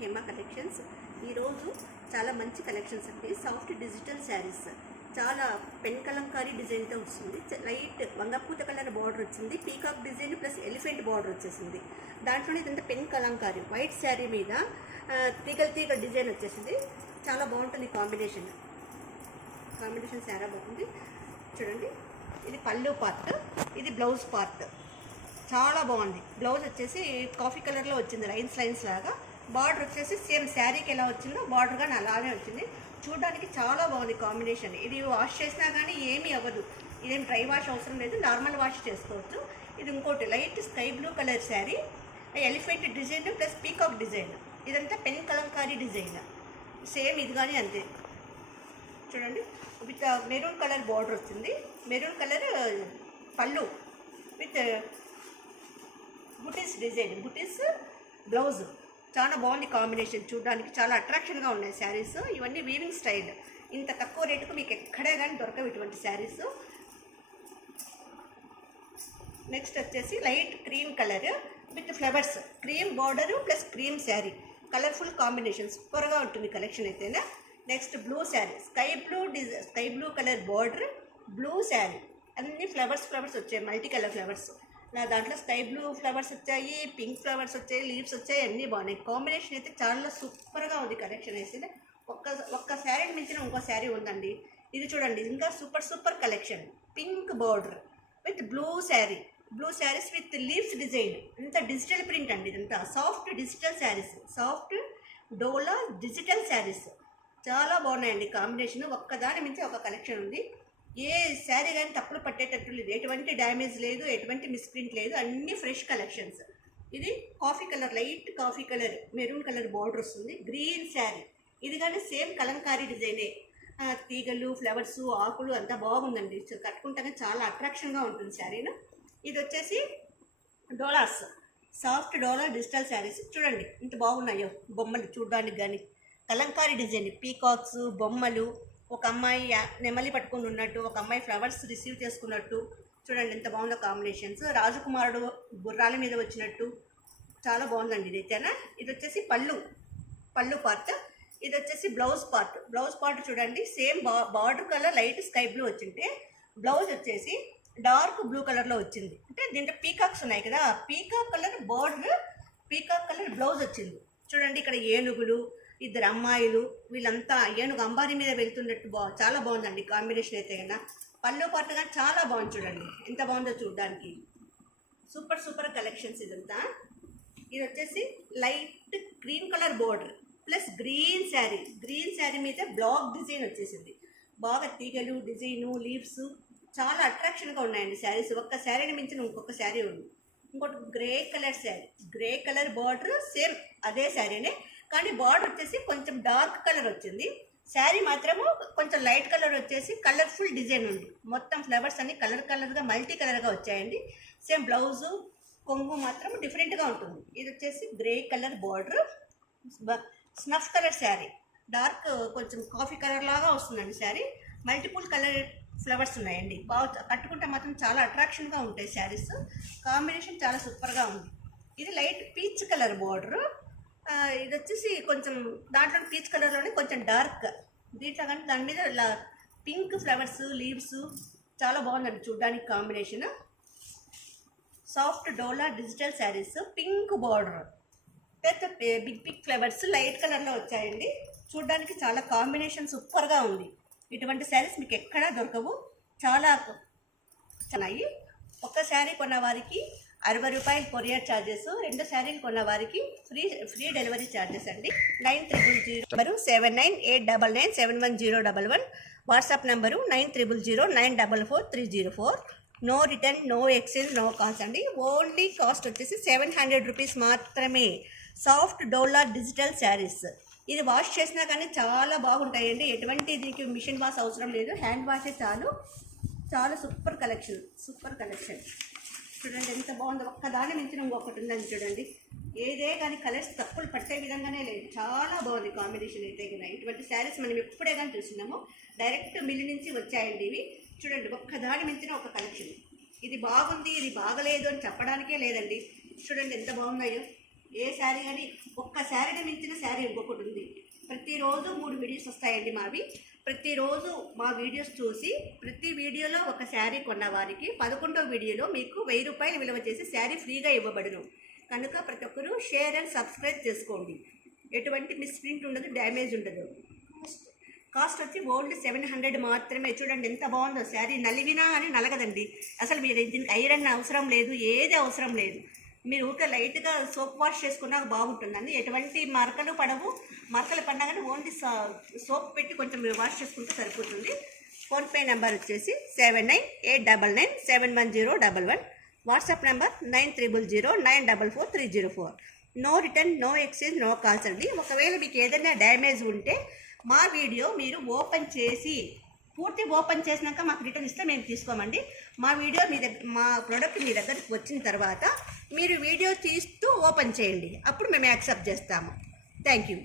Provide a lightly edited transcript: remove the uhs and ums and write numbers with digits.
Hema collections ఈరోజు చాలా మంచి కలెక్షన్స్ అండి. సాఫ్ట్ డిజిటల్ శారీస్, చాలా పెన్ కలంకారీ డిజైన్తో వస్తుంది. లైట్ వంగపూత కలర్ బార్డర్ వచ్చింది, peacock design plus elephant border వచ్చేసింది. దాంట్లోనే ఇదంతా పెన్ కలంకారీ వైట్ శారీ మీద తీగల తీగల డిజైన్ వచ్చేసింది. చాలా బాగుంటుంది కాంబినేషన్ చాలా బాగుంది. చూడండి, ఇది పళ్ళు పార్ట్, ఇది బ్లౌజ్ పార్ట్. చాలా బాగుంది. బ్లౌజ్ వచ్చేసి కాఫీ కలర్లో వచ్చింది, లైన్స్ లాగా. బార్డర్ వచ్చేసి సేమ్ శారీకి ఎలా వచ్చిందో బార్డర్ కానీ అలానే వచ్చింది. చూడడానికి చాలా బాగుంది కాంబినేషన్. ఇది వాష్ చేసినా కానీ ఏమీ అవ్వదు, ఇదేం డ్రై వాష్ అవసరం లేదు, నార్మల్ వాష్ చేసుకోవచ్చు. ఇది ఇంకోటి light sky blue colour sari, elephant design plus peacock design. ఇదంతా పెన్ కలంకారీ డిజైన్, సేమ్ ఇది కానీ అంతే. చూడండి, విత్ మెరూన్ కలర్ బార్డర్ వచ్చింది, మెరూన్ కలర్ పళ్ళు with buttis design, buttis blouse. చాలా బాగుంది కాంబినేషన్, చూడడానికి చాలా అట్రాక్షన్గా ఉన్నాయి శారీస్. ఇవన్నీ వీవింగ్ స్టైల్, ఇంత తక్కువ రేటుకు మీకు ఎక్కడే కానీ దొరకవు ఇటువంటి శారీస్. నెక్స్ట్ వచ్చేసి light cream colour with flowers, cream border plus cream sari, colourful combination, సూపర్గా ఉంటుంది కలెక్షన్ అయితేనే. Next blue sari, sky blue colour border, blue sari, అన్ని ఫ్లవర్స్ వచ్చాయి, మల్టీ కలర్ ఫ్లవర్స్. నా దాంట్లో స్కై బ్లూ ఫ్లవర్స్ వచ్చాయి, పింక్ ఫ్లవర్స్ వచ్చాయి, లీవ్స్ వచ్చాయి, అన్నీ బాగున్నాయి. కాంబినేషన్ అయితే చాలా సూపర్గా ఉంది కలెక్షన్ అయితే. ఒక్క శారీని మించిన ఇంకో శారీ ఉందండి. ఇది చూడండి, ఇంకా super collection. Pink border with blue saris with leaves design. ఇంత డిజిటల్ ప్రింట్ అండి, ఇదంతా సాఫ్ట్ డిజిటల్ శారీస్, సాఫ్ట్ డోలా డిజిటల్ శారీస్. చాలా బాగున్నాయండి కాంబినేషన్. ఒక్కదాని మించి ఒక కలెక్షన్ ఉంది. ఏ శారీ కానీ తప్పులు పట్టేటట్టు లేదు, ఎటువంటి డ్యామేజ్ లేదు, ఎటువంటి మిస్ప్రింట్ లేదు, అన్నీ ఫ్రెష్ కలెక్షన్స్. ఇది coffee colour, light coffee colour, maroon colour border వస్తుంది. గ్రీన్ శారీ, ఇది కానీ సేమ్ కలంకారీ డిజైనే, తీగలు ఫ్లవర్స్ ఆకులు అంతా బాగుందండి. కట్టుకుంటానే చాలా అట్రాక్షన్గా ఉంటుంది శారీను. ఇది వచ్చేసి డోలాస్, సాఫ్ట్ డోలా డిజిటల్ శారీస్. చూడండి ఇంత బాగున్నాయో బొమ్మలు, చూడడానికి కానీ కలంకారీ డిజైన్, పీకాక్స్ బొమ్మలు, ఒక అమ్మాయి నెమలి పట్టుకుని ఉన్నట్టు, ఒక అమ్మాయి ఫ్లవర్స్ రిసీవ్ చేసుకున్నట్టు. చూడండి ఎంత బాగుందో కాంబినేషన్స్. రాజకుమారుడు గుర్రాల మీద వచ్చినట్టు చాలా బాగుందండి ఇదైతేనా. ఇది వచ్చేసి పళ్ళు పార్ట్, ఇది వచ్చేసి బ్లౌజ్ పార్ట్. చూడండి, same border colour light sky blue వచ్చింటే, బ్లౌజ్ వచ్చేసి డార్క్ బ్లూ కలర్లో వచ్చింది. అంటే దీంట్లో పీకాక్స్ ఉన్నాయి కదా, peacock colour border, peacock colour blouse వచ్చింది. చూడండి, ఇక్కడ ఏనుగులు, ఇద్దరు అమ్మాయిలు, వీళ్ళంతా ఏనుగు అంబారీ మీద వెళ్తున్నట్టు చాలా బాగుందండి కాంబినేషన్ అయితే కన్నా. పళ్ళు పార్ట్ కానీ చాలా బాగుంది. చూడండి ఎంత బాగుందో చూడడానికి, సూపర్ కలెక్షన్స్ ఇదంతా. ఇది వచ్చేసి light cream colour border plus green sari మీద బ్లాక్ డిజైన్ వచ్చేసింది. బాగా తీగలు డిజైను లీవ్స్ చాలా అట్రాక్షన్గా ఉన్నాయండి శారీస్. ఒక్క శారీని మించిన ఇంకొక శారీ ఉంది. ఇంకోటి గ్రే కలర్ బార్డర్, సేమ్ అదే శారీనే కానీ బార్డర్ వచ్చేసి కొంచెం డార్క్ కలర్ వచ్చింది. శారీ మాత్రము కొంచెం లైట్ కలర్ వచ్చేసి కలర్ఫుల్ డిజైన్ ఉంది. మొత్తం ఫ్లవర్స్ అన్ని కలర్గా మల్టీ కలర్గా వచ్చాయండి. సేమ్ బ్లౌజు కొంగు మాత్రం డిఫరెంట్గా ఉంటుంది. ఇది వచ్చేసి grey colour border, snuff colour sari, dark కొంచెం కాఫీ కలర్ లాగా వస్తుందండి శారీ. మల్టిపుల్ కలర్ ఫ్లవర్స్ ఉన్నాయండి. బాగా కట్టుకుంటే మాత్రం చాలా అట్రాక్షన్గా ఉంటాయి శారీస్. కాంబినేషన్ చాలా సూపర్గా ఉంది. ఇది లైట్ పీచ్ కలర్ బార్డర్, ఇది వచ్చేసి కొంచెం దాంట్లో పీచ్ కలర్లోనే కొంచెం డార్క్, దీంట్లో కానీ దాని మీద ఇలా పింక్ ఫ్లవర్స్ లీవ్స్ చాలా బాగుందండి చూడడానికి కాంబినేషన్. సాఫ్ట్ డోలా డిజిటల్ శారీస్, పింక్ బార్డర్ పెద్ద బిగ్ ఫ్లవర్స్ లైట్ కలర్లో వచ్చాయండి. చూడడానికి చాలా కాంబినేషన్ సూపర్గా ఉంది. ఇటువంటి శారీస్ మీకు ఎక్కడా దొరకవు, చాలా ఉన్నాయి. ఒక్క శారీ కొన్న వారికి 60 రూపాయలు కొరియర్ ఛార్జెస్, 2 శారీలు కొన్న వారికి ఫ్రీ డెలివరీ ఛార్జెస్ అండి. 9000 number 7989971011, WhatsApp number 9009444304. No return, no exchange, no cost అండి. ఓన్లీ కాస్ట్ వచ్చేసి 700 రూపీస్ మాత్రమే. సాఫ్ట్ డోలా డిజిటల్ శారీస్, ఇది వాష్ చేసినా కానీ చాలా బాగుంటాయండి. ఎటువంటి దీనికి మిషన్ వాష్ అవసరం లేదు, హ్యాండ్ వాషే చాలు. చాలా సూపర్ కలెక్షన్. చూడండి ఎంత బాగుందో, ఒక్కదాని మించిన ఇంకొకటి ఉందని చూడండి. ఏదే కానీ కలర్స్ తక్కువలు పట్టే విధంగానే లేదు, చాలా బాగుంది కాంబినేషన్ అయితే కదా. ఇటువంటి శారీస్ మనం ఎప్పుడే కానీ చూస్తున్నాము, డైరెక్ట్ మిల్లు నుంచి వచ్చాయండి ఇవి. చూడండి ఒక్కదాని మించిన ఒక కలెక్షన్. ఇది బాగుంది ఇది బాగలేదు అని చెప్పడానికే లేదండి. చూడండి ఎంత బాగున్నాయో, ఏ శారీ కానీ ఒక్క శారీని మించిన శారీ ఇంకొకటి ఉంది. ప్రతిరోజు 3 వీడియోస్ వస్తాయండి మావి. ప్రతిరోజు మా వీడియోస్ చూసి ప్రతి వీడియోలో ఒక శారీ కొన్న వారికి 11వ వీడియోలో మీకు 1000 రూపాయలు విలువ చేసి శారీ ఫ్రీగా ఇవ్వబడును. కనుక ప్రతి ఒక్కరూ షేర్ అండ్ సబ్స్క్రైబ్ చేసుకోండి. ఎటువంటి మిస్ప్రింట్ ఉండదు, డ్యామేజ్ ఉండదు. కాస్ట్ వచ్చి ఓల్డ్ 700 మాత్రమే. చూడండి ఎంత బాగుందో శారీ. నలిగినా అని నలగదండి. అసలు మీరు దీనికి ఐరన్ అవసరం లేదు, ఏది అవసరం లేదు. మీరు ఊరికే లైట్గా సోప్ వాష్ చేసుకున్నా బాగుంటుందండి. ఎటువంటి మరకలు పడవు. మరకలు పడినా కానీ ఓన్లీ సోప్ పెట్టి కొంచెం మీరు వాష్ చేసుకుంటే సరిపోతుంది. ఫోన్పే నెంబర్ వచ్చేసి 7989971011. WhatsApp number 9300944304. No return, no exchange, no calls అండి. ఒకవేళ మీకు ఏదైనా డ్యామేజ్ ఉంటే మా వీడియో మీరు ఓపెన్ చేసి పూర్తి ఓపెన్ చేసినాక మాకు రిటర్న్ ఇస్తే మేము తీసుకోమండి. మా వీడియో మా ప్రోడక్ట్ మీ దగ్గరికి వచ్చిన తర్వాత మీరు వీడియో తీస్తూ ఓపెన్ చేయండి, అప్పుడు మేము యాక్సెప్ట్ చేస్తాము. Thank you.